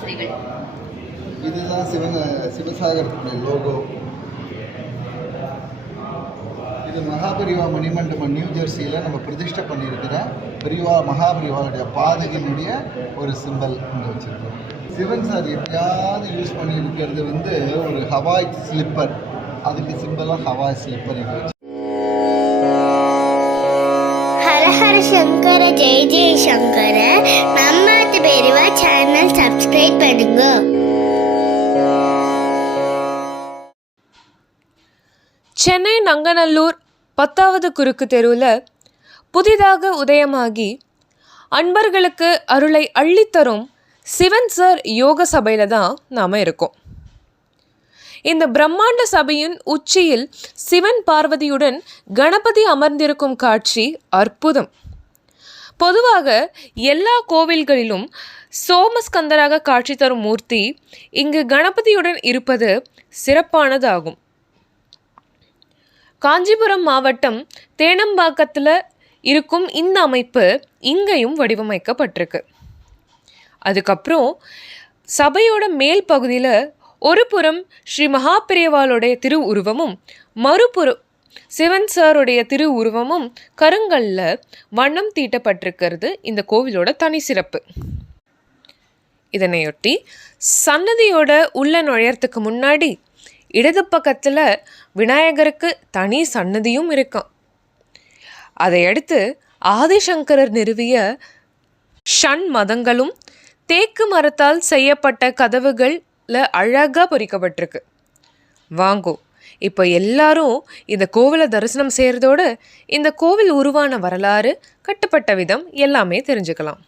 ஆசிரிகள். இதுதான் சிவசாகரத்துடைய லோகோ. இது மகாபரிவா மணிமண்டபம் நியூ ஜெர்சியில் நம்ம பிரதிஷ்டை பண்ணியிருக்கிற மகாபரிவாவுடைய பாதகினுடைய ஒரு சிம்பல் இங்கே வச்சுருக்கோம். சிவன் சார் எப்பயாவது யூஸ் பண்ணியிருக்கிறது ஒரு ஹவாய் ஸ்லிப்பர், அதுக்கு சிம்பலாக ஹவாய் ஸ்லிப்பர் இங்கே வச்சு. ஹரஹர சங்கர ஜெய ஜெய சங்கர. நம்ம பெரியவா சேனல் சப்ஸ்கிரைப் பண்ணுங்க. சென்னை நங்கநல்லூர் 10வது குறுக்கு தெருவில் புதிதாக உதயமாகி அன்பர்களுக்கு அருளை அள்ளித்தரும் சிவன் சார் யோக சபையில் தான் நாம் இருக்கோம். இந்த பிரம்மாண்ட சபையின் உச்சியில் சிவன் பார்வதியுடன் கணபதி அமர்ந்திருக்கும் காட்சி அற்புதம். பொதுவாக எல்லா கோவில்களிலும் சோமஸ்கந்தராக காட்சி தரும் மூர்த்தி இங்கு கணபதியுடன் இருப்பது சிறப்பானதாகும். காஞ்சிபுரம் மாவட்டம் தேனம்பாக்கத்தில் இருக்கும் இந்த அமைப்பு இங்கேயும் வடிவமைக்கப்பட்டிருக்கு. அதுக்கப்புறம் சபையோட மேல் பகுதியில் ஒரு புறம் ஸ்ரீ மகாபெரியவாளுடைய திரு உருவமும் மறுபுறம் சிவன் சாருடைய திரு உருவமும் கருங்கல்ல வண்ணம் தீட்டப்பட்டிருக்கிறது இந்த கோவிலோட தனி சிறப்பு. இதனையொட்டி சன்னதியோட உள்ள நுழையறதுக்கு முன்னாடி இடது பக்கத்தில் விநாயகருக்கு தனி சன்னதியும் இருக்கும். அதையடுத்து ஆதிசங்கரர் நிறுவிய ஷண்மதங்களும் தேக்கு மரத்தால் செய்யப்பட்ட கதவுகளில் அழகாக பொறிக்கப்பட்டிருக்கு. வாங்கோ, இப்போ எல்லாரும் இந்த கோவிலை தரிசனம் செய்கிறதோடு இந்த கோவில் உருவான வரலாறு, கட்டப்பட்ட விதம் எல்லாமே தெரிஞ்சுக்கலாம்.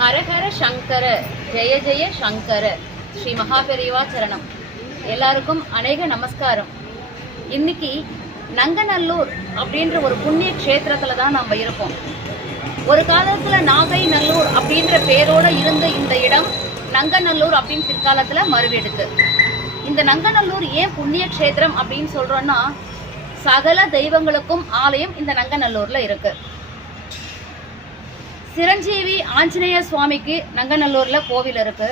ஹரஹர சங்கர ஜெய ஜெய சங்கர. ஸ்ரீ மகாபெரிவா சரணம். எல்லாருக்கும் அநேக நமஸ்காரம். இன்னைக்கு நங்கநல்லூர் அப்படின்ற ஒரு புண்ணிய க்ஷேத்திரத்துல தான் நம்ம இருக்கோம். ஒரு காலத்துல நாகை நல்லூர் அப்படின்ற பேரோட இருந்த இந்த இடம் நங்கநல்லூர் அப்படின்னு பிற்காலத்துல மறுவெடுத்து. இந்த நங்கநல்லூர் ஏன் புண்ணிய க்ஷேத்திரம் அப்படின்னு சொல்றோம்னா, சகல தெய்வங்களுக்கும் ஆலயம் இந்த நங்கநல்லூர்ல இருக்கு. சிரஞ்சீவி ஆஞ்சநேய சுவாமிக்கு நங்கநல்லூர்ல கோவில் இருக்கு.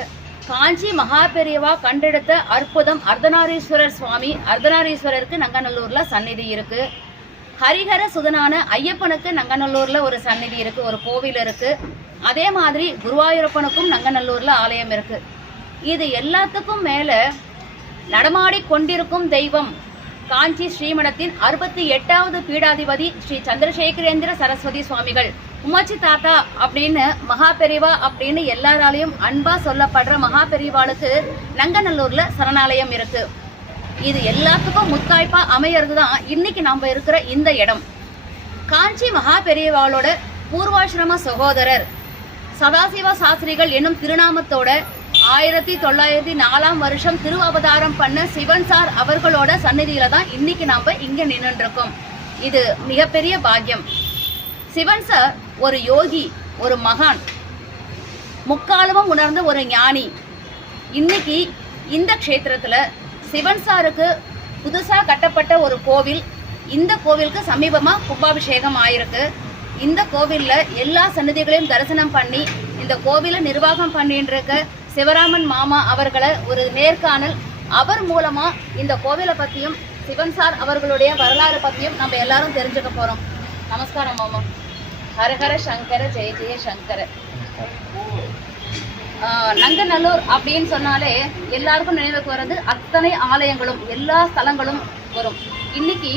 காஞ்சி மகாபெரியவா கண்டெடுத்த அற்புதம் அர்த்தநாரீஸ்வரர் சுவாமி, அர்த்தநாரீஸ்வரருக்கு நங்கநல்லூர்ல சந்நிதி இருக்கு. ஹரிஹர சுதனான ஐயப்பனுக்கு நங்கநல்லூர்ல ஒரு சந்நிதி இருக்கு, ஒரு கோவில் இருக்கு. அதே மாதிரி குருவாயூரப்பனுக்கும் நங்கநல்லூர்ல ஆலயம் இருக்கு. இது எல்லாத்துக்கும் மேல நடமாடி கொண்டிருக்கும் தெய்வம் காஞ்சி ஸ்ரீமடத்தின் 68வது பீடாதிபதி ஸ்ரீ சந்திரசேகரேந்திர சரஸ்வதி சுவாமிகள், உமாச்சி தாத்தா அப்படின்னு மகா பெரிவா அப்படின்னு எல்லாராலையும் அன்பா சொல்லப்படுற மகா பெரிவாளுக்கு நங்கநல்லூர்ல சரணாலயம் இருக்கு. இது எல்லாத்துக்கும் முத்தாய்ப்பா அமையறது தான் இன்னைக்கு நம்ம இருக்கிற இந்த இடம். காஞ்சி மகா பெரியவாளோட பூர்வாசிரம சகோதரர் சதாசிவ சாஸ்திரிகள் என்னும் திருநாமத்தோட 1904 வருஷம் திருவவதாரம் பண்ண சிவன் சார் அவர்களோட சந்நிதியில தான் இன்னைக்கு நாம இங்க நின்றுட்டு இருக்கோம். இது மிகப்பெரிய பாக்கியம். சிவன் சார் ஒரு யோகி, ஒரு மகான், முக்காலமும் உணர்ந்த ஒரு ஞானி. இன்னைக்கு இந்த க்ஷேத்திரத்துல சிவன் சாருக்கு புதுசா கட்டப்பட்ட ஒரு கோவில். இந்த கோவிலுக்கு சமீபமா கும்பாபிஷேகம் ஆயிருக்கு. இந்த கோவில்ல எல்லா சன்னதிகளையும் தரிசனம் பண்ணி இந்த கோவிலை நிர்வாகம் பண்ணிட்டு இருக்க சிவராமன் மாமா அவர்களை ஒரு நேர்காணல், அவர் மூலமா இந்த கோவிலை பத்தியும் சிவன் சார் அவர்களுடைய வரலாறு பத்தியும் நம்ம எல்லாரும் தெரிஞ்சுக்க போறோம். நமஸ்காரம் மாமா. ஹரஹர சங்கர ஜெய ஜெய சங்கர. நங்கநல்லூர் அப்படின்னு சொன்னாலே எல்லாருக்கும் நினைவுக்கு வர்றது அத்தனை ஆலயங்களும் எல்லா ஸ்தலங்களும் வரும். இன்னைக்கு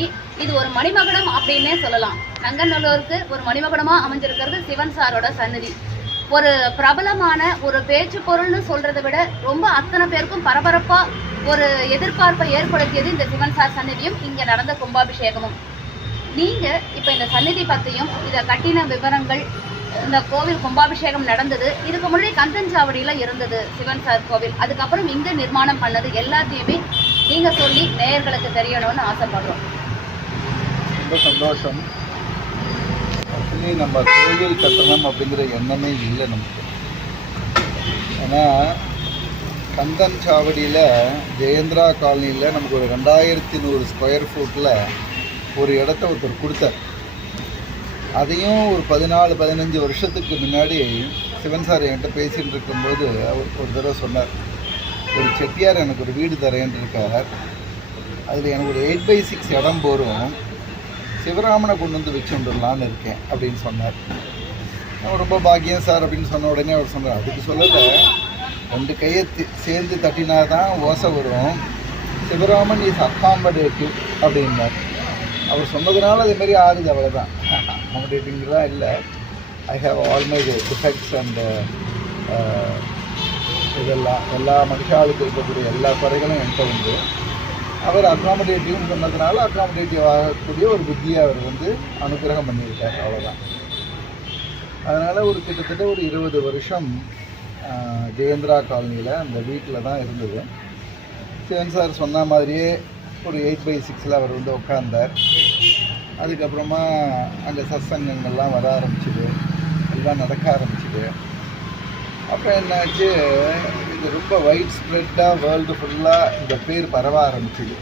இது ஒரு மணிமகுடம் அப்படின்னே சொல்லலாம். நங்கநல்லூருக்கு ஒரு மணிமகுடமா அமைஞ்சிருக்கிறது சிவன் சாரோட சன்னதி. ஒரு பிரபலமான ஒரு பேச்சு பொருள்னு சொல்றதை விட ரொம்ப அத்தனை பேருக்கும் பரபரப்பா ஒரு எதிர்பார்ப்பை ஏற்படுத்தியது இந்த சிவன் சார் சன்னதியும் இங்க நடந்த கும்பாபிஷேகமும். நீங்க இப்ப இந்த சன்னதி பத்தியும் இதை கட்டின விவரங்கள், இந்த கோவில் கும்பாபிஷேகம் நடந்தது, இதுக்கு முன்னாடி கந்தன்சாவடியில இருந்தது சிவன் சார் கோவில், அதுக்கப்புறம் இங்க நிர்மாணம் பண்ணது எல்லாத்தையுமே நீங்க சொல்லி நேயர்களுக்கு தெரியணும்னு ஆசைப்படுறோம். ரொம்ப சந்தோஷம். ஆக்சுவலி நம்ம கோவில் கட்டணம் அப்படிங்கிற எண்ணமே இல்லை நமக்கு. ஏன்னா கந்தன் சாவடியில் ஜெயேந்திரா காலனியில் நமக்கு ஒரு 2100 ஸ்கொயர் ஃபீட்டில் ஒரு இடத்த ஒருத்தர் கொடுத்தார். அதையும் ஒரு 14-15 வருஷத்துக்கு முன்னாடி சிவன் சார் என்கிட்ட பேசிகிட்டு இருக்கும்போது அவர் ஒரு தடவை சொன்னார், ஒரு செட்டியார் எனக்கு ஒரு வீடு தரேன்னு இருக்கார், அதில் எனக்கு ஒரு 8/6 இடம் போகிறோம், சிவராமனை கொண்டு வந்து வச்சுட்டுலான்னு இருக்கேன் அப்படின்னு சொன்னார். நான் ரொம்ப பாக்கியம் சார் அப்படின்னு சொன்ன உடனே அவர் சொன்னார், அதுக்கு சொல்லலை, 2 கையை சேர்ந்து தட்டினா தான் ஓசை வரும், சிவராமன் இஸ் அக்காமடேட்டிவ் அப்படின்னார். அவர் சொன்னதுனால அதேமாரி ஆறுது, அவ்வளோதான். அக்காமடேட்டிங்கிறதா இல்லை, I have all my defects and இதெல்லாம் எல்லா மனுஷாளுக்கு இருக்கக்கூடிய எல்லா குறைகளும் என்கிட்ட உண்டு. அவர் அக்காமடேட்டிவ்னு சொன்னதுனால அக்காமடேட்டிவ் ஆகக்கூடிய ஒரு புத்தியை அவர் வந்து அனுகிரகம் பண்ணியிருக்கார், அவ்வளோதான். அதனால் ஒரு கிட்டத்தட்ட ஒரு 20 வருஷம் ஜெயேந்திரா காலனியில் அந்த வீட்டில் தான் இருந்தது. சிவன் சார் சொன்ன மாதிரியே ஒரு 8/6 அவர் வந்து உட்கார்ந்தார். அதுக்கப்புறமா அங்கே சத்சங்கங்கள்லாம் வர ஆரம்பிச்சுது, எல்லாம் நடக்க ஆரம்பிச்சுது. அப்புறம் என்னாச்சு, இது ரொம்ப வைட் ஸ்ப்ரெட்டாக வேர்ல்டு ஃபுல்லாக இந்த பேர் பரவ ஆரம்பிச்சுது.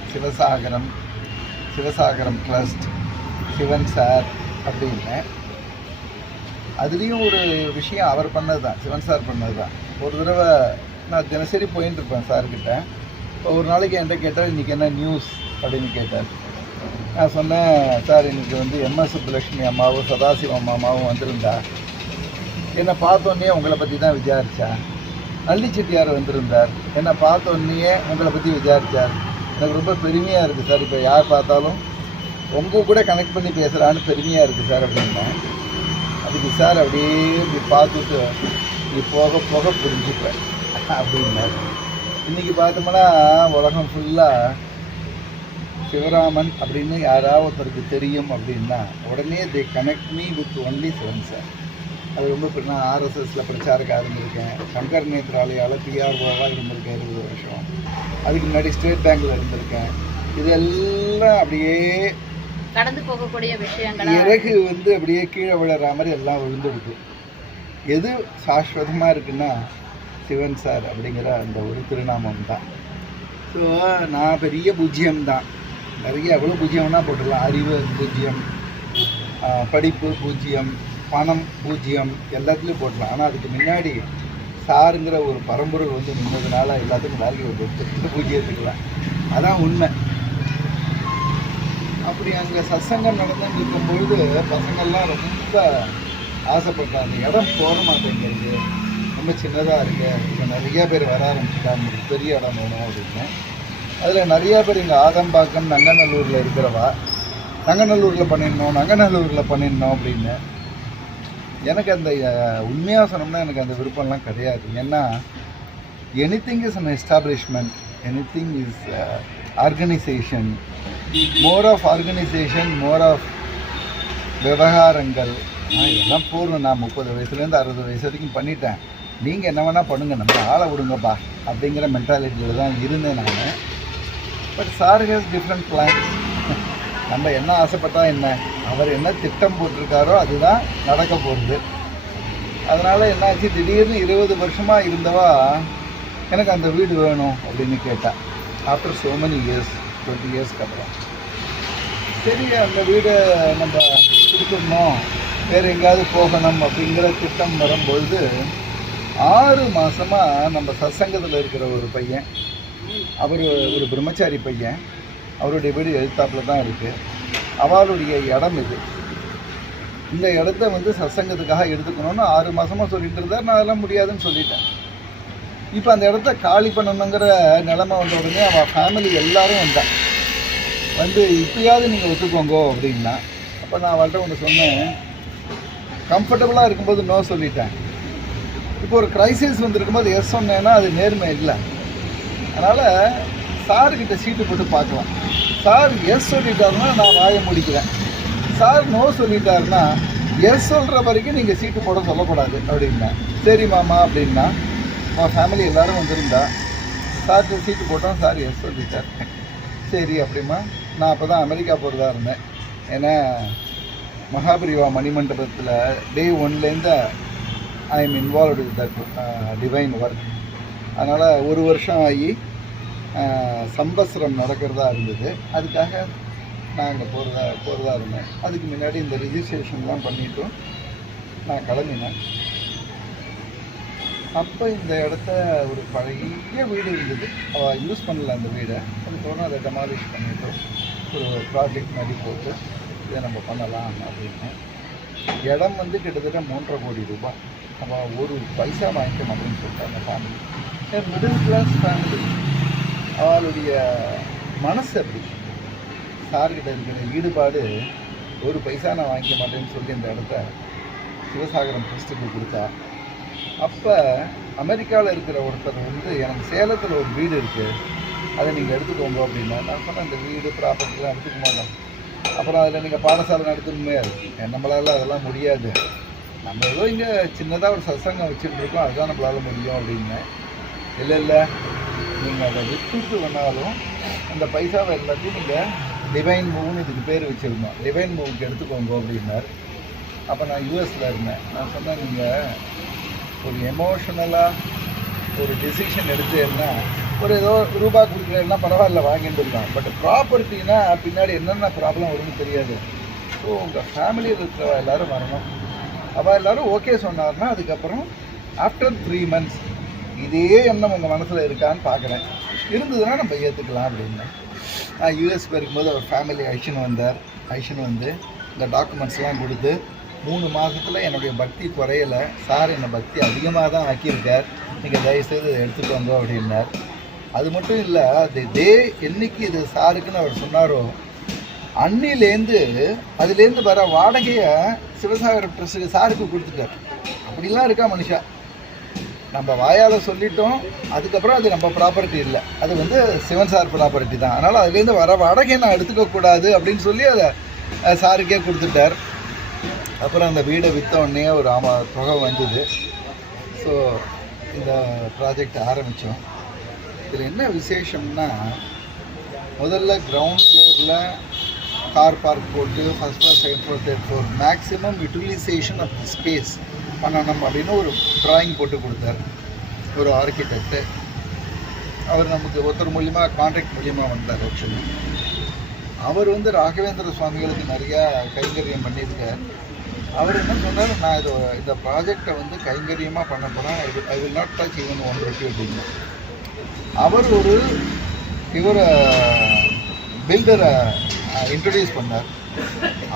சிவசாகரம் ட்ரஸ்ட், சிவன் சார் அப்படின்னு. அதுலேயும் ஒரு விஷயம் அவர் பண்ணது தான், சிவன் சார் பண்ணது தான். ஒரு தடவை நான் தினசரி போயின்னு இருப்பேன் சார்கிட்ட. இப்போ ஒரு நாளைக்கு என்கிட்ட கேட்டார், இன்றைக்கி என்ன நியூஸ் அப்படின்னு கேட்டார். நான் சொன்னேன், சார் இன்றைக்கி வந்து MS சுப்புலட்சுமி அம்மாவும் சதாசிவம் அம்மாவும் வந்திருந்தா, என்னை பார்த்தோன்னே உங்களை பற்றி தான் விசாரித்தா. நல்லி செட்டியார் வந்திருந்தார், என்னை பார்த்தோன்னே உங்களை பற்றி விசாரித்தார். எனக்கு ரொம்ப பெருமையாக இருக்குது சார், இப்போ யார் பார்த்தாலும் உங்கள் கூட கனெக்ட் பண்ணி பேசுகிறான்னு பெருமையாக இருக்குது சார் அப்படின்னா. அதுக்கு சார் அப்படியே இப்படி பார்த்துட்டு நீ போக போக புரிஞ்சுப்பேன் அப்படின்னாரு. இன்றைக்கி பார்த்தோம்னா உலகம் ஃபுல்லாக சிவராமன் அப்படின்னு யாராவது ஒருத்தருக்கு தெரியும் அப்படின்னா உடனே they connect me with only Sivan sir. அது ரொம்ப நான் RSSல பிரச்சாரக்காக இருந்திருக்கேன், சங்கர் நேத்ராலயாவில் PROவாக இருந்திருக்கேன் 20 வருஷம். அதுக்கு முன்னாடி ஸ்டேட் பேங்க்கில் இருந்திருக்கேன். இதெல்லாம் அப்படியே கடந்து போகக்கூடிய விஷயங்கள், இறகு வந்து அப்படியே கீழே விழுற மாதிரி எல்லாம் விழுந்துடுது. எது சாஸ்வதமாக இருக்குன்னா சிவன் சார் அப்படிங்கிற அந்த ஒரு திருநாமம் தான். ஸோ நான் பெரிய பூஜ்யம் தான், நிறைய எவ்வளோ பூஜ்யம்னா போட்டுடலாம். அறிவு பூஜ்யம், படிப்பு பூஜ்யம், பணம் பூஜ்யம், எல்லாத்துலேயும் போட்டலாம். ஆனால் அதுக்கு முன்னாடி சாருங்கிற ஒரு பரம்பொருள் வந்து நின்றதுனால எல்லாத்துக்கும் வேல்யூ வந்துடுச்சு இந்த பூஜ்யத்துக்குலாம். அதான் உண்மை. அப்படி அங்கே சத்சங்கம் நடந்துட்டு இருக்கும்பொழுது பசங்கள்லாம் ரொம்ப ஆசைப்பட்டாங்க, இடம் போட மாட்டேங்கிறது, ரொம்ப சின்னதாக இருக்கு, இப்போ நிறைய பேர் வர ஆரம்பிச்சுட்டாங்க, பெரிய இடம் வேணும் அப்படின்னு. அதில் நிறையா பேர் இங்கே ஆதம்பாக்கம் நங்கநல்லூரில் இருக்கிறவா நங்கநல்லூரில் பண்ணிடணும் அப்படின்னு. எனக்கு அந்த உண்மையாக சொன்னோம்னா எனக்கு அந்த விருப்பம்லாம் கிடையாது. ஏன்னா anything is an establishment, anything is organisation, more of organisation, more of விவகாரங்கள். எல்லாம் போகணும், நான் 30 வயசுலேருந்து 60 வயசு வரைக்கும் பண்ணிட்டேன், நீங்கள் என்ன வேணால் பண்ணுங்கள், நம்ம ஆளை விடுங்கப்பா அப்படிங்கிற மென்டாலிட்டியில் தான் இருந்தேன் நான். But sir has different plan. நம்ம என்ன ஆசைப்பட்டா என்ன, அவர் என்ன திட்டம் போட்டிருக்காரோ அதுதான் நடக்க போகுது. அதனால் என்னாச்சு, திடீர்னு 20 வருஷமாக இருந்தவா எனக்கு அந்த வீடு வேணும் அப்படின்னு கேட்டேன். ஆஃப்டர் so many years, 20 இயர்ஸ்க்கு அப்புறம் சரி அந்த வீடை நம்ம கொடுத்துடணும், வேறு எங்கேயாவது போகணும் அப்படிங்கிற திட்டம் வரும்பொழுது 6 மாதமாக நம்ம சத்சங்கத்தில் இருக்கிற ஒரு பையன், அவர் ஒரு பிரம்மச்சாரி பையன், அவருடைய வீடு எழுத்தாப்பில் தான் இருக்குது, அவளுடைய இடம் இது. இந்த இடத்த வந்து சத்சங்கத்துக்காக எடுத்துக்கணும்னு 6 மாதமாக சொல்லிட்டு இருந்தார். நான் அதெல்லாம் முடியாதுன்னு சொல்லிட்டேன். இப்போ அந்த இடத்த காலி பண்ணணுங்கிற நிலைமை வந்த உடனே அவள் ஃபேமிலி எல்லோரும் வந்தாள். வந்து இப்போயாவது நீங்கள் ஒத்துக்கோங்கோ அப்படின்னா. அப்போ நான் அவள்கிட்ட ஒன்று சொன்னேன், கம்ஃபர்டபுளாக இருக்கும்போது நோ சொல்லிட்டேன். இப்போ ஒரு க்ரைசிஸ் வந்துருக்கும்போது எஸ் சொன்னேன்னா அது நேர்மை இல்லை. அதனால் சார்கிட்ட சீட்டு போட்டு பார்க்கலாம். சார் எஸ் சொல்லிட்டாருன்னா நான் வாயை முடிக்கிறேன், சார் நோ சொல்லிட்டாருன்னா எஸ் சொல்கிற வரைக்கும் நீங்கள் சீட்டு போட சொல்லக்கூடாது அப்படின்னா. சரி மாமா அப்படின்னா. அவன் ஃபேமிலி எல்லோரும் வந்திருந்தா, சார்கிட்ட சீட்டு போட்டோம், சார் எஸ் சொல்லிட்டார். சரி அப்படிமா. நான் அப்போ தான் அமெரிக்கா போகிறதா இருந்தேன். ஏன்னா மகாபரிவா மணிமண்டபத்தில் டே 1லேருந்து I am involved with that divine work. அதனால் 1 வருஷம் ஆகி சம்பத்சரம் நடக்கிறதா இருந்தது. அதுக்காக நான் அங்கே போகிறதா இருந்தேன். அதுக்கு முன்னாடி இந்த ரிஜிஸ்ட்ரேஷன்லாம் பண்ணிவிட்டு நான் கிளம்பினேன். அப்போ இந்த இடத்த ஒரு பழைய வீடு இருந்தது, அவள் யூஸ் பண்ணல அந்த வீடை. அதுக்கப்புறம் அதை டெமாலிஷ் பண்ணிவிட்டு ஒரு ப்ராஜெக்ட் மாதிரி போட்டு இதை நம்ம பண்ணலாம் அப்படின்னு. இடம் வந்து கிட்டத்தட்ட 3.5 கோடி ரூபாய். அவள் ஒரு பைசா வாங்கிக்க மாட்டேன்னு சொல்லிட்டாங்க ஃபேமிலி. Middle class family. அவளுடைய மனசு அப்படி. சார்கிட்ட இருக்கிற ஈடுபாடு, ஒரு பைசா நான் வாங்கிக்க மாட்டேன்னு சொல்லி அந்த இடத்த சிவசாகரம் ட்ரஸ்ட்டுக்கு கொடுத்தா. அப்போ அமெரிக்காவில் இருக்கிற ஒருத்தர் வந்து எனக்கு சேலத்தில் ஒரு வீடு இருக்குது, அதை நீங்கள் எடுத்துக்கோங்க அப்படின்னா. நான் சொன்னேன், இந்த வீடு ப்ராப்பர்ட்டிலாம் எடுத்துக்க மாட்டோம், அப்புறம் அதில் நீங்கள் பாடசாலை நடத்தணுமே, நம்மளால் அதெல்லாம் முடியாது, நம்ம ஏதோ இங்கே சின்னதாக ஒரு சத்சங்கம் வச்சுருக்கோம், அதுதான் நம்மளால் முடியும் அப்படின்னு. இல்லை நீங்கள் அதை விட்டுட்டு வேணாலும் அந்த பைசாவை எல்லாத்தையும் நீங்கள் டிவைன் மூவ்னு இதுக்கு பேர் வச்சுருந்தோம், டிவைன் மூவுக்கு எடுத்துக்கோங்க அப்படின்னார். அப்போ நான் யூஎஸில் இருந்தேன். நான் சொன்னேன், நீங்கள் ஒரு எமோஷனலாக ஒரு டெசிஷன் எடுத்தேன்னா ஒரு ஏதோ ரூபா கொடுக்குறேன்னா பரவாயில்ல வாங்கிட்டு இருக்கலாம், பட் ப்ராப்பர்ட்டினா பின்னாடி என்னென்ன ப்ராப்ளம் வரும்னு தெரியாது. ஸோ உங்கள் ஃபேமிலியில் இருக்கிற எல்லோரும் வரணும். அவள் எல்லோரும் ஓகே சொன்னார்னா அதுக்கப்புறம் ஆஃப்டர் 3 months இதே எண்ணம் உங்கள் மனசில் இருக்கான்னு பார்க்குறேன், இருந்ததுன்னா நம்ம ஏற்றுக்கலாம் அப்படின்னு. நான் யூஎஸ் போயிருக்கும்போது அவர் ஃபேமிலி ஐஷன் வந்து இந்த டாக்குமெண்ட்ஸ்லாம் கொடுத்து 3 மாதத்தில் என்னுடைய பக்தி குறையலை, சார் என்னை பக்தி அதிகமாக தான் ஆக்கியிருக்கார், நீங்கள் தயவுசெய்து இதை எடுத்துக்கோங்க அப்படின்னார். அது மட்டும் இல்லை, அது என்னைக்கு இது சாருக்குன்னு அவர் சொன்னாரோ அன்னிலேருந்து அதுலேருந்து வர வாடகையை சிவசாகரம் ட்ரஸ்ட்டுக்கு சாருக்கு கொடுத்துட்டார். அப்படிலாம் இருக்கா மனுஷா. நம்ம வாயால் சொல்லிட்டோம், அதுக்கப்புறம் அது நம்ம ப்ராப்பர்ட்டி இல்லை, அது வந்து சிவன் சார் ப்ராப்பர்ட்டி தான். அதனால் அதுலேருந்து வர வாடகையை நான் எடுத்துக்கக்கூடாது அப்படின்னு சொல்லி அதை சாருக்கே கொடுத்துட்டார். அப்புறம் அந்த வீடை விற்றோடனே ஒரு தொகை வந்தது. ஸோ இந்த ப்ராஜெக்ட் ஆரம்பித்தோம். இதில் என்ன விசேஷம்னா, முதல்ல கிரவுண்ட் ஃப்ளோரில் கார் பார்க் போட்டு first floor, second floor, third floor maximum utilisation of space பண்ணணும் அப்படின்னு ஒரு ட்ராயிங் போட்டு கொடுத்தார் ஒரு ஆர்கிடெக்டு. அவர் நமக்கு ஒருத்தர் மூலியமாக கான்ட்ராக்ட் மூலியமாக வந்தார். ஆக்சுவலி அவர் வந்து ராகவேந்திர சுவாமிகளுக்கு நிறையா கைங்கரியம் பண்ணியிருக்கார். அவர் என்ன சொன்னார், நான் இந்த ப்ராஜெக்டை வந்து கைங்கரியமாக பண்ண போகிறேன், I will not touch even 1 rupee அப்படின்னு. அவர் ஒரு பில்டரை இன்ட்ரடியூஸ் பண்ணார்.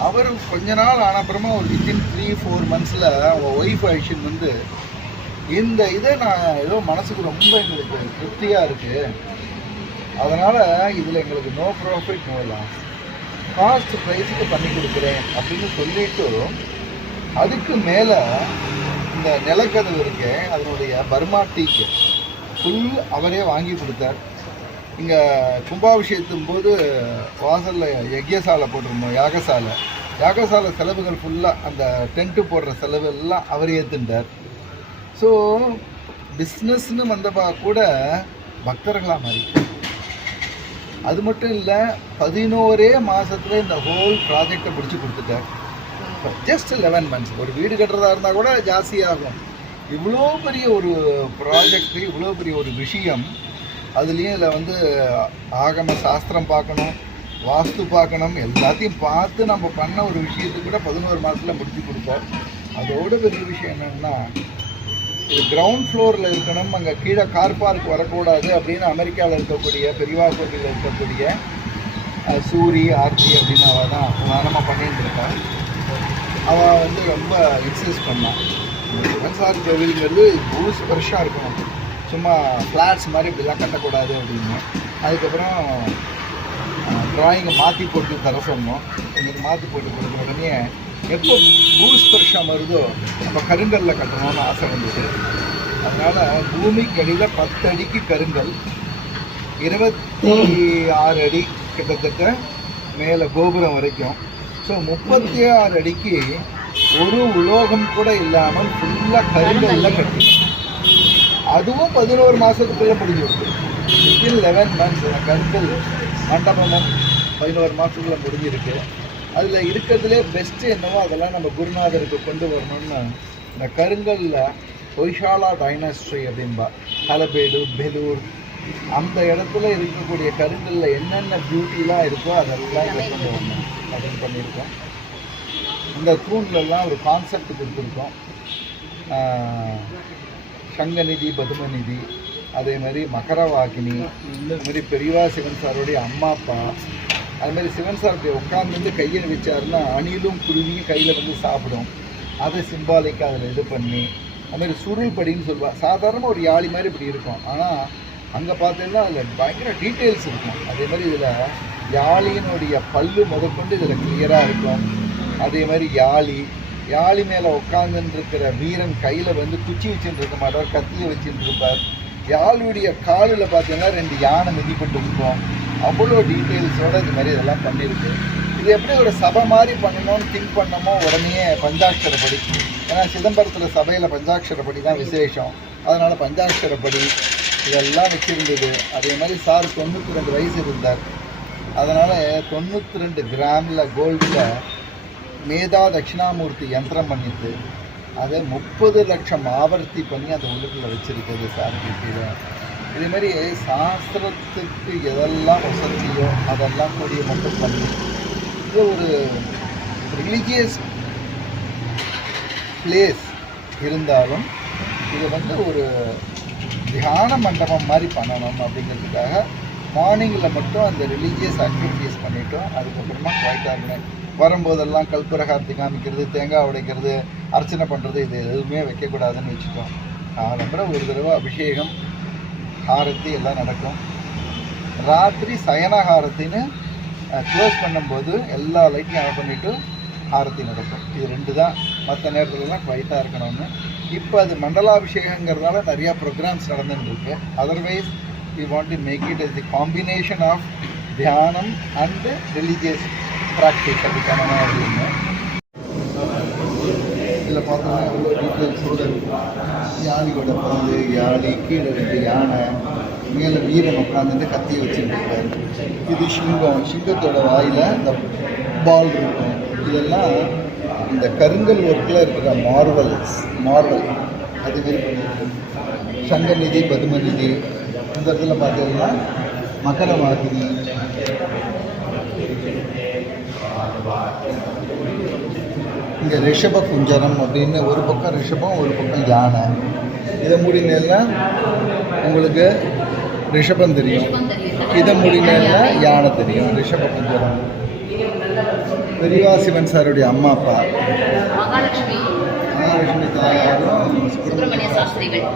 அவர் கொஞ்ச நாள் ஆன அப்புறமா ஒரு வித்தின் 3-4 மந்த்ஸில் அவங்க ஒய்ஃப் ஐஷன் வந்து இந்த இதை நான் ஏதோ மனசுக்கு ரொம்ப எங்களுக்கு திருப்தியாக இருக்குது, அதனால் இதில் எங்களுக்கு no profit no loss, cost ப்ரைஸுக்கு பண்ணி கொடுக்குறேன் அப்படின்னு சொல்லிட்டு அதுக்கு மேலே இந்த நிலக்கதவு இருக்கு அதனுடைய பர்மா டீக்கு ஃபுல் அவரே வாங்கி கொடுத்தார். இங்கே கும்பாபிஷேகத்தும் போது வாசலில் யஜ்யசாலை போட்டிருந்தோம், யாகசாலை செலவுகள் ஃபுல்லாக அந்த டென்ட்டு போடுற செலவு எல்லாம் அவர் ஏற்றுண்டார். ஸோ பிஸ்னஸ்ன்னு வந்தப்பா கூட பக்தர்களாக மாறி. அது மட்டும் இல்லை 11 மாதத்தில் இந்த ஹோல் ப்ராஜெக்டை பிடிச்சி கொடுத்துட்டார். Just 11 months. ஒரு வீடு கட்டுறதா இருந்தால் கூட ஜாஸ்தியாகும். இவ்வளோ பெரிய ஒரு ப்ராஜெக்டு, இவ்வளோ பெரிய ஒரு விஷயம், அதுலேயும் இதில் வந்து ஆகம சாஸ்திரம் பார்க்கணும், வாஸ்து பார்க்கணும், எல்லாத்தையும் பார்த்து நம்ம பண்ண ஒரு விஷயத்துக்கு கூட 11 மாதத்தில் முடிச்சு கொடுத்தார். அதோட பெரிய விஷயம் என்னென்னா, இது கிரவுண்ட் ஃப்ளோரில் இருக்கணும், அங்கே கீழே கார் பார்க் வரக்கூடாது அப்படின்னு அமெரிக்காவில் இருக்கக்கூடிய பெரியவா கோவிலில் இருக்கக்கூடிய சூரி ஆர்த்தி அப்படின்னு அவள் தான் நம்ம பண்ணிட்டு இருக்காள். அவள் வந்து ரொம்ப இன்சிஸ்ட் பண்ணான், சிவன்சார் கோவிலுங்கிறது ரூல்ஸ் பெருசாக இருக்கணும், சும்மா ஃப்ளாட்ஸ் மாதிரி இப்படிலாம் கட்டக்கூடாது அப்படின்னு. அதுக்கப்புறம் ட்ராயிங்கை மாற்றி போட்டு தர சொன்னோம். எங்களுக்கு மாற்றி போட்டு கொடுத்த உடனே எப்போ ரூல்ஸ் பெருசாக வருதோ நம்ம கருங்கல்ல கட்டணும்னு ஆசை வந்துச்சு. அதனால் பூமிக்கு அடியில் 10 அடிக்கு கருங்கல், 26 அடி கிட்டத்தட்ட மேலே கோபுரம் வரைக்கும். ஸோ 36 அடிக்கு ஒரு உலோகம் கூட இல்லாமல் ஃபுல்லாக கருங்கல்ல கட்டி, அதுவும் 11 மாதத்துக்குள்ளே முடிஞ்சு விட்டு. வித்தின் 11 months கருங்கல் மண்டபமும் 11 மாதத்துக்குள்ளே முடிஞ்சிருக்கு. அதில் இருக்கிறதுலே பெஸ்ட்டு என்னவோ அதெல்லாம் நம்ம குருநாதருக்கு கொண்டு வரணும்னு இந்த கருங்கல்ல ஹொய்சாலா டைனாஸ்ட்ரி அப்படின்பா, ஹலபேடு, பெலூர், அந்த இடத்துல இருக்கக்கூடிய கருங்கல்ல என்னென்ன பியூட்டிலாம் இருக்கோ அதெல்லாம் இங்கே கொண்டு வரணும் அப்படின்னு பண்ணியிருக்கோம். இந்த தூண்லெல்லாம் ஒரு கான்செப்ட் கொடுத்துருக்கோம். சங்கநிதி, பதுமநிதி, அதே மாதிரி மகரவாகினி, இந்த மாதிரி பெரியவா சிவன் சாருடைய அம்மா அப்பா, அதுமாதிரி சிவன் சார் அப்படி உட்காந்துருந்து கையை வச்சாருன்னா அணிலும் குருவியும் கையில் வந்து சாப்பிடும், அதை சிம்பாலிக்காக அதில் இது பண்ணி, அதுமாதிரி சுருள் படின்னு சொல்லுவாள். சாதாரணமாக ஒரு யாழி மாதிரி இப்படி இருக்கும், ஆனால் அங்கே பார்த்தீங்கன்னா அதில் பயங்கர டீட்டெயில்ஸ் இருக்கும். அதே மாதிரி இதில் யாழியினுடைய பல்லு முதற்கொண்டு இதில் கிளியராக இருக்கும். அதே மாதிரி யாழி மேலே உட்காந்துருக்கிற வீரன் கையில் வந்து குச்சி வச்சுட்டு இருக்க மாட்டார், கத்தியை வச்சுட்டு இருப்பார். யாழுடைய காலில் பார்த்தீங்கன்னா 2 யானை மிதிப்பட்டு இருக்கும். அவ்வளோ டீட்டெயில்ஸோடு இது மாதிரி இதெல்லாம் பண்ணியிருக்கு. இது எப்படி ஒரு சபை மாதிரி பண்ணணும்னு திங்க் பண்ணமோ உடனே பஞ்சாட்சரப்படி, ஏன்னா சிதம்பரத்தில் சபையில் பஞ்சாட்சரப்படி தான் விசேஷம், அதனால் பஞ்சாட்சரப்படி இதெல்லாம் வச்சுருந்தது. அதே மாதிரி சார் 92 வயசு இருந்தார், அதனால் 92 கிராமில் கோல்டில் மேதா தட்சிணாமூர்த்தி யந்திரம் பண்ணிட்டு அதை 30 லட்சம் ஆவர்த்தி பண்ணி அந்த உள்ளுக்குள்ள வச்சுருக்கிறது சார் கீழே. இதேமாதிரி சாஸ்திரத்துக்கு எதெல்லாம் வசதியோ அதெல்லாம் கூடிய மட்டும் பண்ணி இது ஒரு ரிலீஜியஸ் பிளேஸ் இருந்தாலும் இது வந்து ஒரு தியான மண்டபம் மாதிரி பண்ணணும் அப்படிங்கிறதுக்காக மார்னிங்கில் மட்டும் அந்த ரிலீஜியஸ் ஆக்டிவிட்டீஸ் பண்ணிட்டோம். அதுக்கப்புறமா குவாய்ட்டாக வரும்போதெல்லாம் கல்புரகார்த்தி காமிக்கிறது, தேங்காய் உடைக்கிறது, அர்ச்சனை பண்ணுறது, இது எதுவுமே வைக்கக்கூடாதுன்னு வச்சுட்டோம். காலம்பரம் ஒரு தடவை அபிஷேகம், ஹாரத்தி எல்லாம் நடக்கும். ராத்திரி சயனஹாரத்தின்னு க்ளோஸ் பண்ணும்போது எல்லா லைட்டையும் ஆஃப் பண்ணிவிட்டு ஹாரத்தி நடக்கும். இது 2 தான். மற்ற நேரத்துலலாம் குவைட்டாக இருக்கணும்னு. இப்போ அது மண்டலாபிஷேகங்கிறதுனால நிறையா ப்ரோக்ராம்ஸ் நடந்துட்டுருக்கு. Otherwise we want to make it as a combination of தியானம் and religious practice அப்படி பண்ணணும் அப்படின்னு. இதில் பார்த்தோம்னா எவ்வளோ டீட்டெயில்ஸோடு யாழியோட பந்து, யாழி, கீழே 2 யானை, மேலே வீரன் உட்காந்துட்டு கத்தியை வச்சுருக்காரு. இது சிங்கத்தோட வாயில் இந்த பால் இருக்கும். இதெல்லாம் இந்த கருங்கல் ஒர்க்கில் இருக்கிற மார்வல் அதுமாரி பண்ணியிருக்கு. சங்கநிதி, பதுமநிதி, இந்த இடத்துல பார்த்தீங்கன்னா மகரவாகினி, இங்கே ரிஷப குஞ்சரம் அப்படின்னு ஒரு பக்கம் ரிஷபம் ஒரு பக்கம் யானை. இதை மூடினெல்லாம் உங்களுக்கு ரிஷபம் தெரியும். இதை முடினா யானை தெரியும், ரிஷப பஞ்சரம். பெரியவா சிவன் சாருடைய அம்மா அப்பா மகாலட்சுமி தாயாரும் சுப்பிரமணிய சாஸ்திரிகள்.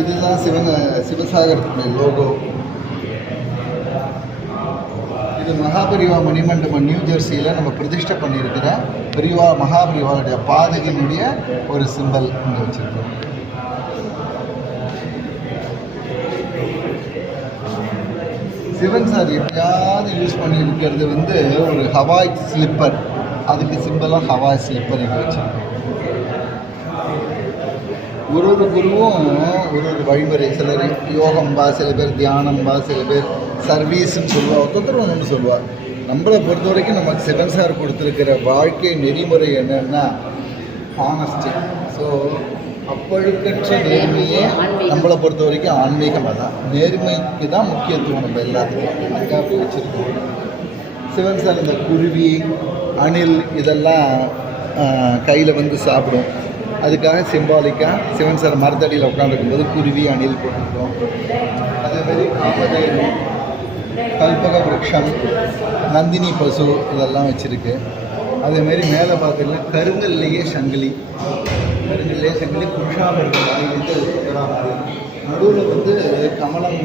இதுதான் சிவசாகரத்துடைய லோகோ. இது மகாபரிவா மணிமண்டபம் நியூ ஜெர்சியில் நம்ம பிரதிஷ்டை பண்ணியிருக்கிற மகாபரிவாளுடைய பாதகினுடைய ஒரு சிம்பல் இங்கே வச்சுருக்கோம். சிவன் சார் எப்பயாவது யூஸ் பண்ணியிருக்கிறது ஒரு ஹவாய் ஸ்லிப்பர், அதுக்கு சிம்பிளாக ஹவாய் ஸ்லிப்பர் இங்கே வச்சுருக்கோம். ஒரு குருவும் ஒரு வழிமுறை, சிலர் யோகம்பா, சில பேர் தியானம்பா, சில பேர் சர்வீஸ்ன்னு சொல்லுவாள், ஒருத்தர் ஒன்று சொல்லுவாள். நம்மளை பொறுத்த வரைக்கும் நமக்கு சிவன் சார் கொடுத்துருக்கிற வாழ்க்கை நெறிமுறை என்னன்னா ஹானஸ்டி. ஸோ அப்பழுக்கற்ற நேர்மையே நம்மளை பொறுத்த வரைக்கும் ஆன்மீகமாக தான், நேர்மைக்கு தான் முக்கியத்துவம் நம்ம எல்லாத்துக்கும். அதுக்காக போய் வச்சுருக்கோம். சிவன் சார் இந்த குருவி, அணில் இதெல்லாம் கையில் சாப்பிடும். அதுக்காக சிம்பாலிக்காக சிவன் சார் மரத்தடியில் உட்காந்துருக்கும்போது குருவி, அணில் போட்டுருக்கோம். அதேமாதிரி காமதேனு, கல்பக விருட்சம், நந்தினி பசு இதெல்லாம் வச்சுருக்கு. அதேமாரி மேலே பார்த்தீங்கன்னா கருங்கல்லையே சங்கிலி புருஷாமிருந்து நடுவில் கமலம்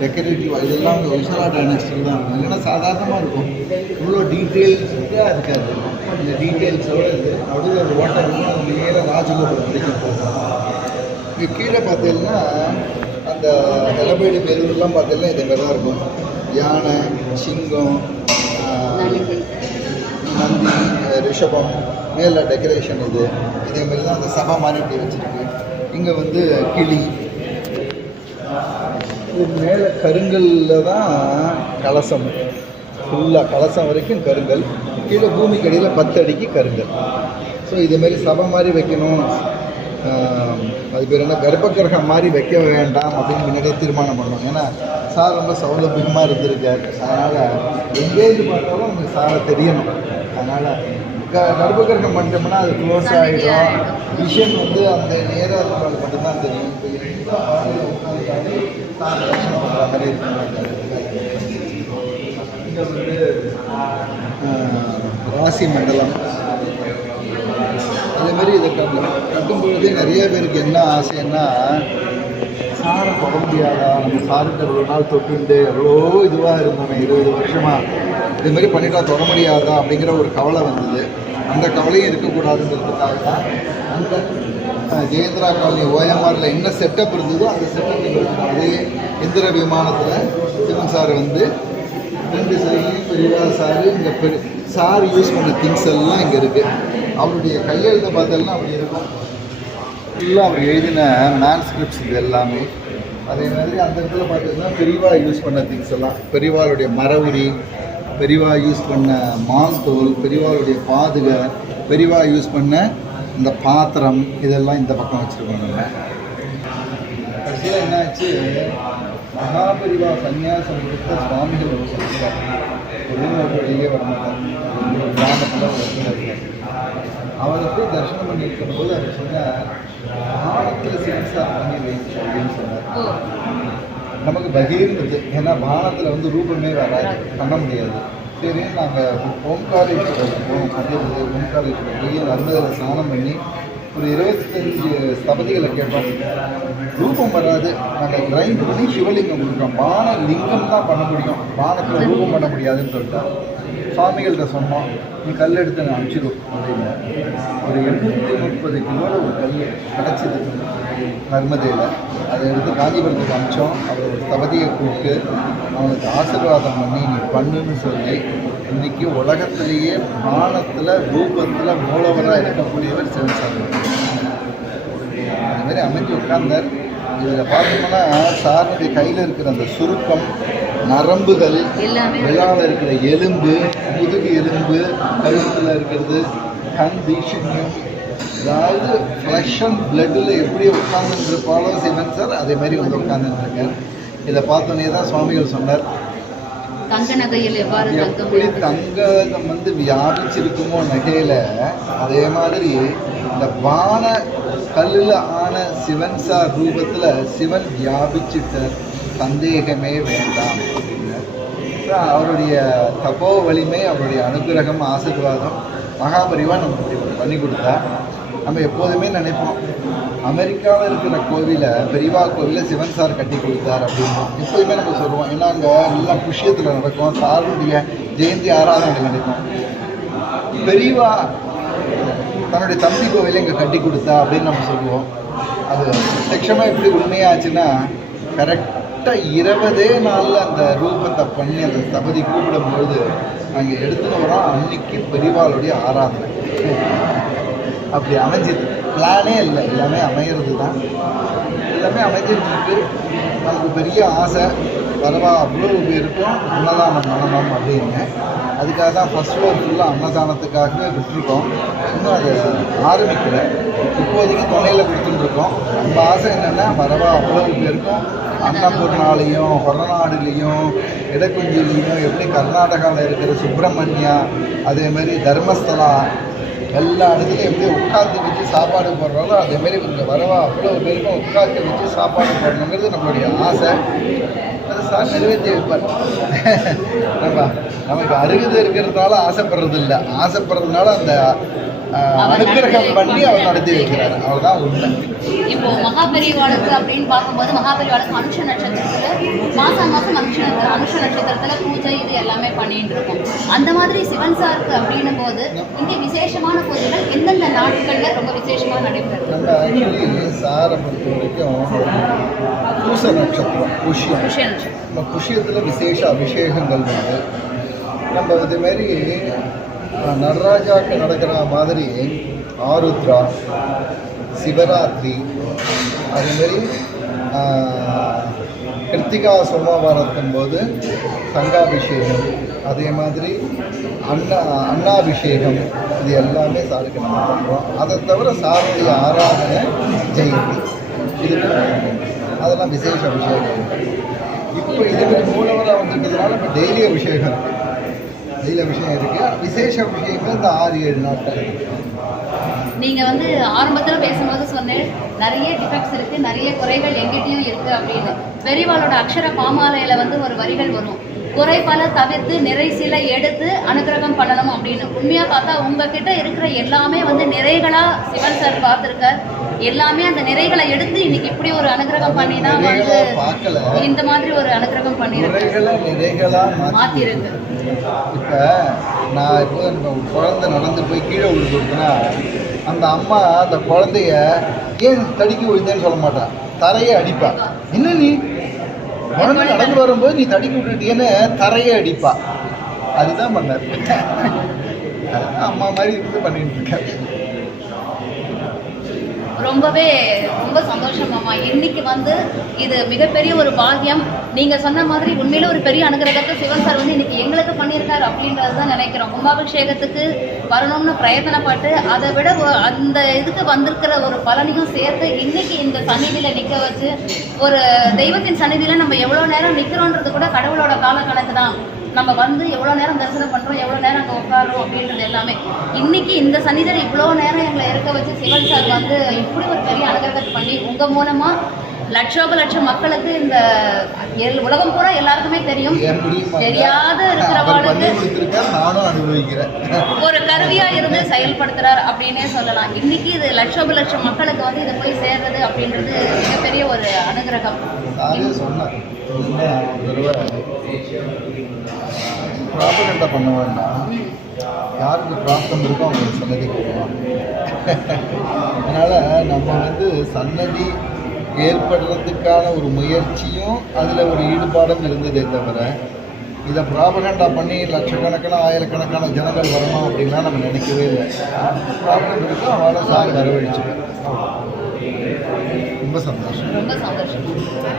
டெக்கரேட்டிவ், இதெல்லாம் விசரா டைனஸ்டியில் தான் இருக்கும். இல்லைன்னா சாதாரணமாக இருக்கும், இவ்வளோ டீட்டெயில்ஸாக இருக்காது. இந்த டீட்டெயில்ஸோடு நடுவில் ஒரு ஓட்டம் நேர ராஜகோபுரம் வரைக்கும் போகும். இங்கே கீழே பார்த்தீங்கன்னா அந்த நிலப்பேடு பேரூர்லாம் பார்த்தீங்கன்னா இது மாதிரி தான் இருக்கும். யானை, சிங்கம், நந்தி, ரிஷபம், மேலே டெக்கரேஷன் இதேமாரி தான் அந்த சபை மாதிரி இப்படி வச்சுருக்கு. இங்கே கிளி, மேலே கருங்கல்ல தான் கலசம், ஃபுல்லாக கலசம் வரைக்கும் கருங்கல், கீழே பூமிக்கடியில் 10 அடிக்கு கருங்கல். ஸோ இதேமாரி சபை மாதிரி வைக்கணும், அது பேர் என்ன கர்ப்பகிரகம் மாதிரி வைக்க வேண்டாம் அப்படின்னு முன்னாடியே தீர்மானம் பண்ணோம். ஏன்னா சார் ரொம்ப சௌலபியமாக இருந்திருக்கார். அதனால் எங்கேருந்து பார்த்தாலும் நமக்கு சாரை தெரியணும். அதனால் கர்ப்பகிரகம் பண்ணிட்டோம்னா அது க்ளோஸ் ஆகிடும். விஷயம் அந்த நேராக மட்டும்தான் தெரியும். சார் தரிசனம் பண்ணுற மாதிரி இங்கே ராசி மண்டலம். அதேமாதிரி இதை கட்டும்பொழுதே நிறைய பேருக்கு என்ன ஆசைன்னா, சாரை தொட முடியாதா, நம்ம சாருக்கு எவ்வளோ நாள் தொட்டுண்டு எவ்வளோ இதுவாக இருந்தோமே 20 வருஷமாக, இதுமாரி பண்ணிட்டா தொட முடியாதா அப்படிங்கிற ஒரு கவலை வந்தது. அந்த கவலையும் இருக்கக்கூடாதுங்கிறதுக்காக தான் அந்த ஜெயந்திரா காலனி ஓஎம்ஆரில் என்ன செட்டப் இருந்ததோ அந்த செட்டப் அதே இந்திர விமானத்தில் சிவன் சார் 2 சைட்லையும் பெரியவா சார், இங்கே சார் யூஸ் பண்ண திங்ஸ் எல்லாம் இங்கே இருக்குது. அவருடைய கையெழுத்தை பார்த்தெல்லாம் அப்படி இருக்கும். ஃபுல்லாக அவர் எழுதின மேன்ஸ்கிரிப்ட்ஸ் இது எல்லாமே. அதே மாதிரி அந்த இடத்துல பார்த்தீங்கன்னா பெரியவா யூஸ் பண்ண திங்ஸ் எல்லாம், பெரியவாளுடைய மரவுரி, பெரியவா யூஸ் பண்ண மாந்தோல், பெரியவாளுடைய பாதுகை, பெரியவா யூஸ் பண்ண இந்த பாத்திரம், இதெல்லாம் இந்த பக்கம் வச்சுருக்கோம். நம்ம கடைசியில் என்னாச்சு, மகாபரிவா சன்னியாசம் கொடுத்த சுவாமிகள் ஒரு சொல்கிறார், வெளிநாட்டுடைய வரமாட்டார், கிராமத்தில் இருக்கார். அவரை போய் தரிசனம் பண்ணியிருக்கும் போது அவர் சொன்னார், பானத்தில் சிகிச்சை பண்ணி வைச்சு அப்படின்னு சொன்னார். நமக்கு பகீர்ந்தது, ஏன்னா பானத்தில் ரூபமே வராது, பண்ண முடியாது. சரி, நாங்கள் ஓம்காரேஸ்வரர் போவோம், மத்திய ஓம்காரேஸ்வரர் போய் நர்மதில் ஸ்நானம் பண்ணி ஒரு 25 ஸ்தபதிகளை கேட்டோம். ரூபம் வராது, நாங்கள் கிரைண்ட் பண்ணி சிவலிங்கம் கொடுக்குறோம், பான லிங்கம் தான் பண்ண முடியும், பானத்தில் ரூபம் பண்ண முடியாதுன்னு சொல்லிட்டோம். சுவாமிகள்கிட்ட சொன்னோம், நீ கல் எடுத்து நான் அனுப்பிச்சிடும் அப்படின்னு. ஒரு 830 கிலோவில் ஒரு கல் கிடச்சிது நர்மதையில். அதை எடுத்து காஞ்சிபுரத்துக்கு அனுப்பிச்சோம். அவர் ஒரு ஸ்தபதியை கூப்பிட்டு அவனுக்கு ஆசீர்வாதம் பண்ணி நீ பண்ணுன்னு சொல்லி இன்றைக்கி உலகத்திலேயே பானத்தில் ரூபத்தில் மூலவராக இருக்கக்கூடியவர் சிவன் சார். அதுமாரி அமைஞ்சு உட்கார்ந்தார். இதில் பார்த்தோம்னா சாருடைய கையில் இருக்கிற அந்த சுருக்கம், நரம்புகள், விழாவில் இருக்கிற எலும்பு, முதுகு எலும்பு, கழுத்தில் இருக்கிறது, கண் தீஷண்யம், அதாவது ஃப்ளஷ் அண்ட் பிளட்டில் எப்படி உட்காந்துருப்பாலோ சிவன் சார் அதே மாதிரி உட்காந்துருக்கார். இதை பார்த்தோன்னே தான் சுவாமிகள் சொன்னார், எப்படி தங்கம் வியாபிச்சிருக்குமோ நகையில், அதே மாதிரி இந்த பான கல்லில் ஆன சிவன் சார் ரூபத்தில் சிவன் வியாபிச்சிட்டார். சந்தேகமே வேண்டாம் அப்படின்னார். அவருடைய தபோ வலிமை, அவருடைய அனுகிரகம், ஆசீர்வாதம் மகாபரிவா நமக்கு பண்ணி கொடுத்தா. நம்ம எப்போதுமே நினைப்போம் அமெரிக்காவில் இருக்கிற கோவிலை, பெரியவா கோவிலை சிவன் சார் கட்டி கொடுத்தார் அப்படின்னு எப்போதுமே நம்ம சொல்லுவோம். ஏன்னா அங்கே எல்லாம் புஷ்யத்தில் நடக்கும், சாருடைய ஜெயந்தி ஆராதனை நினைப்போம். பெரியவா தன்னுடைய தம்பி கோவிலை இங்கே கட்டி கொடுத்தா அப்படின்னு நம்ம சொல்லுவோம். அது பிரத்யட்சமாக எப்படி உண்மையாச்சுன்னா, கரெக்டாக 20 நாளில் அந்த ரூபத்தை பண்ணி அந்த ஸ்தபதி கூப்பிடும்பொழுது அங்கே எடுத்துன்னு வரோம். அன்னைக்கு பெரியவாளுடைய ஆராதனை அப்படி அமைஞ்சிது. பிளானே இல்லை, எல்லாமே அமையிறது தான். எல்லாமே அமைஞ்சிருக்கு. நமக்கு பெரிய ஆசை, வரவா அவ்வளோ பேருக்கும் அன்னதானம் பண்ணணும் அப்படின்னு. அதுக்காக தான் ஃபஸ்ட் ஃப்ளோர் ஃபுல்லாக அன்னதானத்துக்காகவே விட்டுருக்கோம். இன்னும் அது ஆரம்பிக்கலை. இப்போதைக்கு தொலையில் கொடுத்துட்டுருக்கோம். நம்ம ஆசை என்னென்னா, வரவா அவ்வளோ பேருக்கும் அன்னபூர்ணாலையும், கொரநாடுலேயும், இடக்குஞ்சிலையும், எப்படி கர்நாடகாவில் இருக்கிற சுப்பிரமணியா, அதேமாதிரி தர்மஸ்தலா, எல்லா இடத்துலையும் எப்படி உட்காந்து வச்சு சாப்பாடு போடுறாங்களோ அதேமாரி கொஞ்சம் வரவா அவ்வளோ பேருக்கும் உட்காந்து வச்சு சாப்பாடு போடணுங்கிறது நம்மளுடைய ஆசை. அது சார் நிறைவேற்றி வைப்பார். நமக்கு அருகதை இருக்கிறதுனால ஆசைப்படுறது இல்லை, ஆசைப்படுறதுனால அந்த அனுகிரகம் பண்ணி அவர் நடத்தி வைக்கிறார். அவ்வளோதான் உண்மை. இப்போ மகாபெரிவாளுக்கு அப்படின்னு பார்க்கும்போது, மகாபெரிவாளுக்கு அனுஷ நட்சத்திரத்துல மாசம் அனுஷ நட்சத்திரத்துல பூஜை இது எல்லாமே பண்ணிட்டு இருக்கோம். அந்த மாதிரி சிவன் சாருக்கு அப்படின்னும் போது இங்கே விசேஷமான பூஜைகள் எந்தெந்த நாட்கள்ல ரொம்ப விசேஷமாக நடைபெறும்? நம்ம ஆக்சுவலி சாரை பொறுத்த வரைக்கும் பூச நட்சத்திரம், புஷ்யம். நம்ம புஷ்யத்தில் விசேஷ அபிஷேகங்கள் வந்து நம்ம இதுமாரி நடராஜாவுக்கு நடக்கிற மாதிரி ஆருத்ரா, சிவராத்திரி, அதேமாரி கிருத்திகா சோமவாரத்தின் போது சங்காபிஷேகம், அதே மாதிரி அன்னாபிஷேகம், இது எல்லாமே சாருக்கு நம்ம பண்ணுறோம். அதை தவிர சாருடைய ஆராதனை, ஜெயந்தி, இது அதெல்லாம் விசேஷ அபிஷேகம். இப்போ இதுமாரி மூலவராக வந்துட்டதுனால இப்போ டெய்லி அபிஷேகம் இருக்குது. விசேஷ அபிஷேகம் இந்த 6-7 நாட்கள். நீங்கள் வந்து ஆரம்பத்தில் பேசும்போது சொன்னேன் நிறைய டிஃபெக்ட்ஸ் இருக்குது, நிறைய குறைகள் எங்கிட்டையும் இருக்குது அப்படின்னு. பெரியவாளோட அக்ஷர பாமாலையில் வந்து ஒரு வரிகள் வரும், குறை பல தவிர்த்து நிறை சில எடுத்து அனுகிரகம் பண்ணணும் அப்படின்னு. உண்மையாக பார்த்தா உங்ககிட்ட இருக்கிற எல்லாமே வந்து நிறைகளாக சிவன் சார் பார்த்துருக்கார். எல்லாமே அந்த நிறைகளை எடுத்து இன்னைக்கு இப்படி ஒரு அனுகிரகம் பண்ணி தான் வந்து இந்த மாதிரி ஒரு அனுகிரகம் பண்ணியிருக்கு, மாற்றிருக்கு. இப்போ நான் இப்போ குழந்தை நடந்து போய் கீழே விழுந்துருக்குன்னா அந்த அம்மா அந்த குழந்தைய ஏன் தடுக்கி விழுந்தேன்னு சொல்ல மாட்டான், தரையை அடிப்பா. என்ன நீ குழந்தை நடந்து வரும்போது நீ தடுக்கி விட்டுட்டேன்னு தரையை அடிப்பா. அதுதான் பண்ணார். அம்மா மாதிரி இருந்து பண்ணிட்டு இருக்காரு. ரொம்ப சந்தோஷம் அம்மா. இன்னைக்கு வந்து இது மிகப்பெரிய ஒரு பாக்கியம். நீங்க சொன்ன மாதிரி உண்மையில ஒரு பெரிய அனுகிரகத்தை சிவன் சார் வந்து இன்னைக்கு எங்களுக்கு பண்ணியிருக்காரு அப்படின்றது தான் நினைக்கிறோம். கும்பாபிஷேகத்துக்கு வரணும்னு பிரயத்தனப்பட்டு அதை விட அந்த இதுக்கு வந்திருக்கிற ஒரு பலனையும் சேர்த்து இன்னைக்கு இந்த சந்நிதியில நிற்க வச்சு, ஒரு தெய்வத்தின் சந்நிதியில நம்ம எவ்வளோ நேரம் நிற்கிறோன்றது கூட கடவுளோட கால கணக்கு தான். நம்ம வந்து எவ்வளோ நேரம் தரிசனம் பண்ணுறோம், எவ்வளோ நேரம் அங்கே உட்காரோம் அப்படின்றது எல்லாமே. இன்னைக்கு இந்த சன்னிதியில் இவ்வளோ நேரம் எங்களை இருக்க வச்சு சிவன் சார் வந்து இப்படி ஒரு பெரிய அனுகிரகத்தை பண்ணி உங்கள் மூலமாக லட்சோபலட்சம் மக்களுக்கு இந்த உலகம் பூரா எல்லாருக்குமே தெரியும், தெரியாத இருக்கிறவாளுக்கு ஒரு கருவியா இருந்து செயல்படுத்துறார் அப்படின்னே சொல்லலாம். இன்னைக்கு இது லட்சோபலட்சம் மக்களுக்கு வந்து இதை போய் சேர்றது அப்படின்றது மிகப்பெரிய ஒரு அனுகிரகம். ப்ராபகண்டா பண்ண வேண்டாம், யாருக்கு பிராப்தம் இருக்கோ அவங்களுக்கு சன்னதி கொடுக்கலாம். அதனால் நம்ம வந்து சன்னதி ஏற்படுறதுக்கான ஒரு முயற்சியும் அதில் ஒரு ஈடுபாடும் இருந்ததே தவிர, இதை ப்ராபகண்டா பண்ணி லட்சக்கணக்கான ஆயிரக்கணக்கான ஜனங்கள் வரணும் அப்படின்லாம் நம்ம நினைக்கவே இல்லை. ப்ராப்ளம் இருக்கோ அவளை சார் வரவழைச்சுப்பேன். ரொம்ப சந்தோஷம்.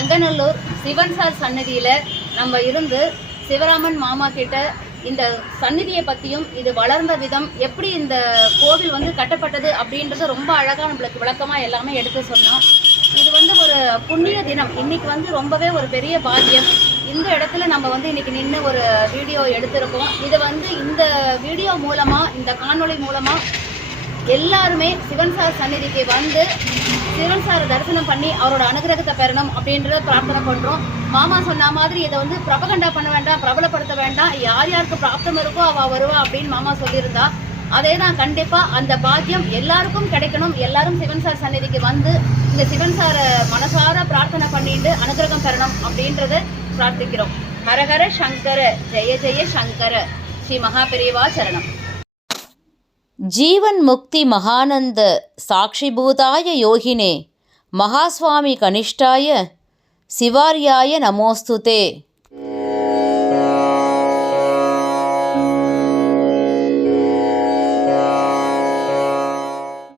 நங்கநல்லூர் சிவன் சார் சன்னதியில் நம்ம இருந்து சிவராமன் மாமா கிட்ட இந்த சந்நிதியை பற்றியும் இது வளர்ந்த விதம் எப்படி இந்த கோவில் வந்து கட்டப்பட்டது அப்படின்றது ரொம்ப அழகாக நம்மளுக்கு விளக்கமாக எல்லாமே எடுத்து சொன்னோம். இது வந்து ஒரு புண்ணிய தினம். இன்னைக்கு வந்து ரொம்பவே ஒரு பெரிய பாக்கியம். இந்த இடத்துல நம்ம வந்து இன்னைக்கு நின்று ஒரு வீடியோ எடுத்திருக்கோம். இது வந்து இந்த வீடியோ மூலமாக, இந்த காணொளி மூலமாக எல்லாருமே சிவன் சார் சந்நிதிக்கு வந்து சிவன் சார் தரிசனம் பண்ணி அவரோட அனுகிரகத்தை பெறணும் அப்படின்றத பிரார்த்தனை பண்ணுறோம். மாமா சொன்ன மாதிரி இதை வந்து பிரபகண்டா பண்ண வேண்டாம், பிரபலப்படுத்த வேண்டாம். யார் யாருக்கு பிராப்தம் இருக்கோ அவள் வருவா அப்படின்னு மாமா சொல்லியிருந்தா. அதே தான், கண்டிப்பாக அந்த பாக்கியம் எல்லாருக்கும் கிடைக்கணும். எல்லாரும் சிவன் சார் சந்நிதிக்கு வந்து இந்த சிவன் சாரை மனசார பிரார்த்தனை பண்ணிட்டு அனுகிரகம் பெறணும் அப்படின்றத பிரார்த்திக்கிறோம். ஹரஹர சங்கர ஜெய ஜெய சங்கர ஸ்ரீ மகாபெரிவா சரணம். जीवन मुक्ति महानंद साक्षिभूताय योगिने महास्वामी कनिष्ठाय शिवार्याय नमोस्तुते.